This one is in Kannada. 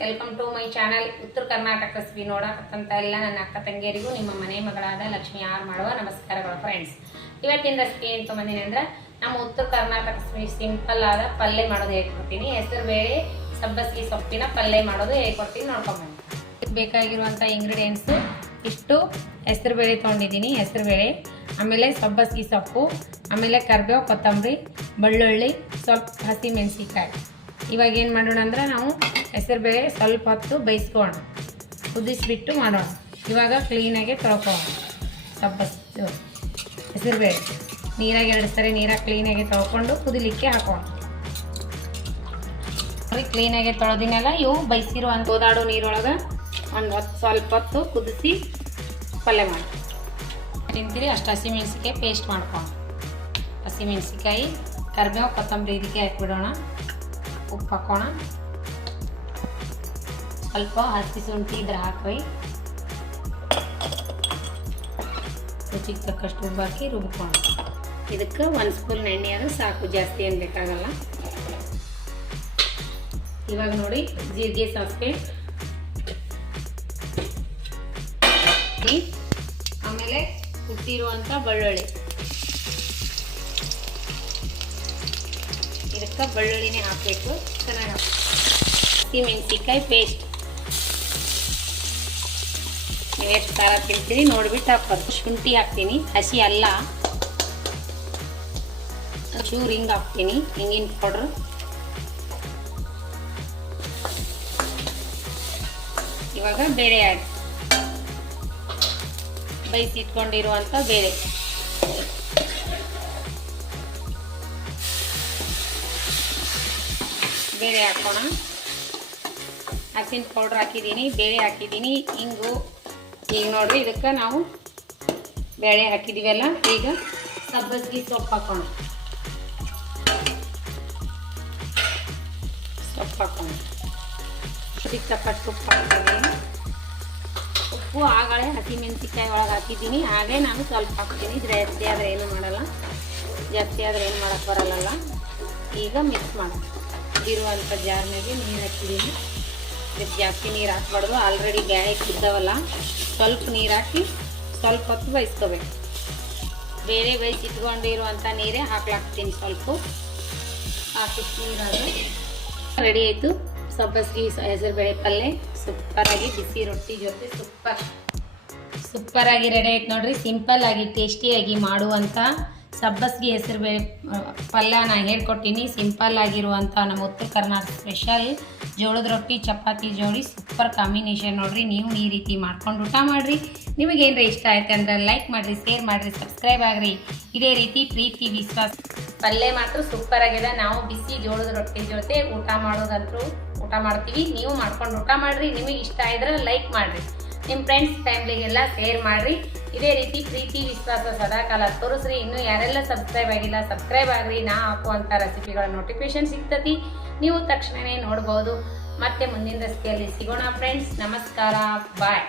Welcome to my channel. ಉತ್ತರ ಕರ್ನಾಟಕ ರೆಸಿಪಿ ನೋಡಕತ್ತಂತ ಎಲ್ಲ ನನ್ನ ಅಕ್ಕ ತಂಗಿಯರಿಗೂ ನಿಮ್ಮ ಮನೆ ಮಗಳಾದ ಲಕ್ಷ್ಮಿ ಆರ್ ಮಾಡುವ ನಮಸ್ಕಾರಗಳು ಫ್ರೆಂಡ್ಸ್. ಇವತ್ತಿನ ರೆಸಿಪಿ ಏನು ತೊಗೊಂಡಿನಿ ಅಂದ್ರೆ ನಮ್ಮ ಉತ್ತರ ಕರ್ನಾಟಕ ಸಿಂಪಲ್ ಆದ ಪಲ್ಯ ಮಾಡೋದು ಹೇಳ್ಕೊಡ್ತೀನಿ. ಹೆಸರುಬೇಳೆ ಸಬ್ಬಸಿಗೆ ಸೊಪ್ಪಿನ ಪಲ್ಯ ಮಾಡೋದು ಹೇಳ್ಕೊಡ್ತೀನಿ, ನೋಡ್ಕೊಂಬನ್ನಿ. ಬೇಕಾಗಿರುವಂಥ ಇಂಗ್ರೀಡಿಯೆಂಟ್ಸ್ ಇಷ್ಟು: ಹೆಸರುಬೇಳೆ ತೊಗೊಂಡಿದ್ದೀನಿ, ಹೆಸರುಬೇಳೆ, ಆಮೇಲೆ ಸಬ್ಬಸಿಗೆ ಸೊಪ್ಪು, ಆಮೇಲೆ ಕರಿಬೇವು, ಕೊತ್ತಂಬರಿ, ಬೆಳ್ಳುಳ್ಳಿ, ಸ್ವಲ್ಪ ಹಸಿ ಮೆಣಸಿಕಾಯಿ. ಇವಾಗ ಏನು ಮಾಡೋಣ ಅಂದ್ರೆ ನಾವು ಹೆಸರುಬೇಳೆ ಸ್ವಲ್ಪ ಹೊತ್ತು ಬೇಯಿಸ್ಕೋಣ, ಕುದಿಸ್ಬಿಟ್ಟು ಮಾಡೋಣ. ಇವಾಗ ಕ್ಲೀನಾಗಿ ತೊಳ್ಕೊಳ್ಳೋಣ. ಹೆಸರುಬೇಳೆ ನೀರಾಗಿ 2 ಸರಿ ನೀರಾಗಿ ಕ್ಲೀನಾಗಿ ತೊಳ್ಕೊಂಡು ಕುದಿಲಿಕ್ಕೆ ಹಾಕೋಣ. ಕ್ಲೀನಾಗಿ ತೊಳೆದಿನೆಲ್ಲ ಇವು ಬೈಸಿರುವಂಥ ಓದಾಡೋ ನೀರೊಳಗೆ ಸ್ವಲ್ಪ ಹೊತ್ತು ಕುದಿಸಿ ಪಲ್ಯ ಮಾಡಿ ತಿಂತೀರಿ. ಅಷ್ಟು ಹಸಿಮೆಣ್ಸಿಕಾಯಿ ಪೇಸ್ಟ್ ಮಾಡ್ಕೊಂಡು, ಹಸಿಮೆಣ್ಸಿಕಾಯಿ, ಕರಿಬೇವು, ಕೊತ್ತಂಬರಿ ಇದಕ್ಕೆ ಹಾಕಿಬಿಡೋಣ. ಉಪ್ಪು ಹಾಕೋಣ, ಸ್ವಲ್ಪ ಹಸಿ ಶುಂಠಿ ಇದ್ರೆ ಹಾಕಿ, ರುಚಿಗೆ ತಕ್ಕಷ್ಟು ಉಪ್ಪು ಹಾಕಿ ರುಬ್ಕೋಣ. ಇದಕ್ಕೆ 1 ಸ್ಪೂನ್ ಎಣ್ಣೆ ಆದ್ರೆ ಸಾಕು, ಜಾಸ್ತಿ ಏನು ಬೇಕಾಗಲ್ಲ. ಇವಾಗ ನೋಡಿ ಜೀರಿಗೆ, ಸಾಸಿವೆ, ಆಮೇಲೆ ಕುಟ್ಟಿರುವಂಥ ಬೆಳ್ಳುಳ್ಳಿ. ಇದಕ್ಕೆ ಬೆಳ್ಳುಳ್ಳಿನೇ ಹಾಕಬೇಕು, ಚೆನ್ನಾಗಿ ಹಾಕಿ. ಹಸಿ ಮೆಣಸಿಕಾಯಿ ಪೇಸ್ಟ್ ನೀವು ಎಷ್ಟು ಖಾರ ತಿಂತೀರಿ ನೋಡಿಬಿಟ್ಟು ಹಾಕೋದು. ಶುಂಠಿ ಹಾಕ್ತೀನಿ, ಹಸಿ ಅಲ್ಲ, ಚೂರು ಹಿಂಗೆ ಹಾಕ್ತೀನಿ, ಹಿಂಗಿನ ಪೌಡ್ರು. ಇವಾಗ ಬೇಳೆ ಆ್ಯಡ್, ಬೇಯಿಸಿ ಇಟ್ಕೊಂಡಿರುವಂಥ ಬೇಳೆ, ಬೇಳೆ ಹಾಕೋಣ. ಹಸಿನ ಪೌಡ್ರ್ ಹಾಕಿದ್ದೀನಿ, ಬೇಳೆ ಹಾಕಿದ್ದೀನಿ, ಹಿಂಗು. ಈಗ ನೋಡ್ರಿ ಇದಕ್ಕೆ ನಾವು ಬೇಳೆ ಹಾಕಿದ್ದೀವಲ್ಲ, ಈಗ ಸಬ್ಬಸಿಗೆ ಸೊಪ್ಪು ಹಾಕೋಣ. ಇದಕ್ಕೆ ತಕ್ಕಷ್ಟು ಉಪ್ಪು ಹಾಕ್ತಿದ್ದೀನಿ. ಉಪ್ಪು ಆಗಲೇ ಹಸಿಮೆಣಸಿಕಾಯಿ ಒಳಗೆ ಹಾಕಿದ್ದೀನಿ, ಹಾಗೆ ನಾನು ಸ್ವಲ್ಪ ಹಾಕ್ತೀನಿ. ಜಾಸ್ತಿ ಆದರೆ ಏನು ಮಾಡಲ್ಲ, ಜಾಸ್ತಿ ಆದರೆ ಏನು ಮಾಡೋಕ್ಕೆ ಬರಲ್ಲ. ಈಗ ಮಿಕ್ಸ್ ಮಾಡೋಣ. ಇರುವಂಥ ಜಾರ್ನಾಗೆ ನೀರು ಹಾಕಿದ್ದೀನಿ. ಇದಕ್ಕೆ ಜಾಸ್ತಿ ನೀರು ಹಾಕ್ಬಾರ್ದು, ಆಲ್ರೆಡಿ ಬೇಳೆ ಕುದ್ದವಲ್ಲ. ಸ್ವಲ್ಪ ನೀರು ಹಾಕಿ ಸ್ವಲ್ಪ ಹೊತ್ತು ಬೇಯಿಸ್ಕೋಬೇಕು. ಬೇರೆ ಬೇಯಿಸಿ ಇಟ್ಕೊಂಡಿರುವಂಥ ನೀರೇ ಹಾಕ್ಲಾಕ್ತೀನಿ. ಸ್ವಲ್ಪ ಹಾಕಿಟ್ಟು ನೀರಾದರೆ ರೆಡಿ ಆಯಿತು ಸಬ್ಬಸಿಗೆ ಹೆಸರುಬೇಳೆ ಪಲ್ಯ. ಸೂಪರಾಗಿ ಬಿಸಿ ರೊಟ್ಟಿ ಜೊತೆ ಸೂಪರಾಗಿ ರೆಡಿ ಆಯ್ತು ನೋಡ್ರಿ. ಸಿಂಪಲ್ ಆಗಿ ಟೇಸ್ಟಿಯಾಗಿ ಮಾಡುವಂಥ ಸಬ್ಬಸಿಗೆ ಹೆಸರುಬೇಳೆ ಪಲ್ಯ ನಾನು ಹೇಳ್ಕೊಟ್ಟಿನಿ. ಸಿಂಪಲ್ ಆಗಿರುವಂಥ ನಮ್ಮ ಉತ್ತರ ಕರ್ನಾಟಕ ಸ್ಪೆಷಲ್ ಜೋಳದ ರೊಟ್ಟಿ ಚಪಾತಿ ಜೋಡಿ ಸೂಪರ್ ಕಾಂಬಿನೇಷನ್ ನೋಡ್ರಿ. ನೀವು ಈ ರೀತಿ ಮಾಡ್ಕೊಂಡು ಊಟ ಮಾಡಿರಿ. ನಿಮಗೇನರ ಇಷ್ಟ ಆಯ್ತು ಅಂದ್ರೆ ಲೈಕ್ ಮಾಡಿರಿ, ಶೇರ್ ಮಾಡಿರಿ, ಸಬ್ಸ್ಕ್ರೈಬ್ ಆಗಿರಿ. ಇದೇ ರೀತಿ ಪ್ರೀತಿ ವಿಶ್ವಾಸ. ಪಲ್ಯ ಮಾತ್ರ ಸೂಪರ್ ಆಗಿದೆ. ನಾವು ಬಿಸಿ ಜೋಳದ ರೊಟ್ಟಿ ಜೊತೆ ಊಟ ಮಾಡೋದಂತೂ ಊಟ ಮಾಡ್ತೀವಿ. ನೀವು ಮಾಡ್ಕೊಂಡು ಊಟ ಮಾಡಿರಿ. ನಿಮಗೆ ಇಷ್ಟ ಆದ್ರೆ ಲೈಕ್ ಮಾಡಿರಿ, ನಿಮ್ಮ ಫ್ರೆಂಡ್ಸ್ ಫ್ಯಾಮಿಲಿಗೆಲ್ಲ ಶೇರ್ ಮಾಡಿರಿ. ಇದೇ ರೀತಿ ಪ್ರೀತಿ ವಿಶ್ವಾಸ ಸದಾಕಾಲ ತೋರಿಸ್ರಿ. ಇನ್ನೂ ಯಾರೆಲ್ಲ ಸಬ್ಸ್ಕ್ರೈಬ್ ಆಗಿಲ್ಲ ಸಬ್ಸ್ಕ್ರೈಬ್ ಆಗ್ರಿ. ನಾ ಹಾಕುವಂಥ ರೆಸಿಪಿಗಳ ನೋಟಿಫಿಕೇಶನ್ ಸಿಗ್ತತಿ, ನೀವು ತಕ್ಷಣವೇ ನೋಡ್ಬೋದು. ಮತ್ತೆ ಮುಂದಿನ ರೆಸಿಪಿಯಲ್ಲಿ ಸಿಗೋಣ ಫ್ರೆಂಡ್ಸ್. ನಮಸ್ಕಾರ, ಬಾಯ್.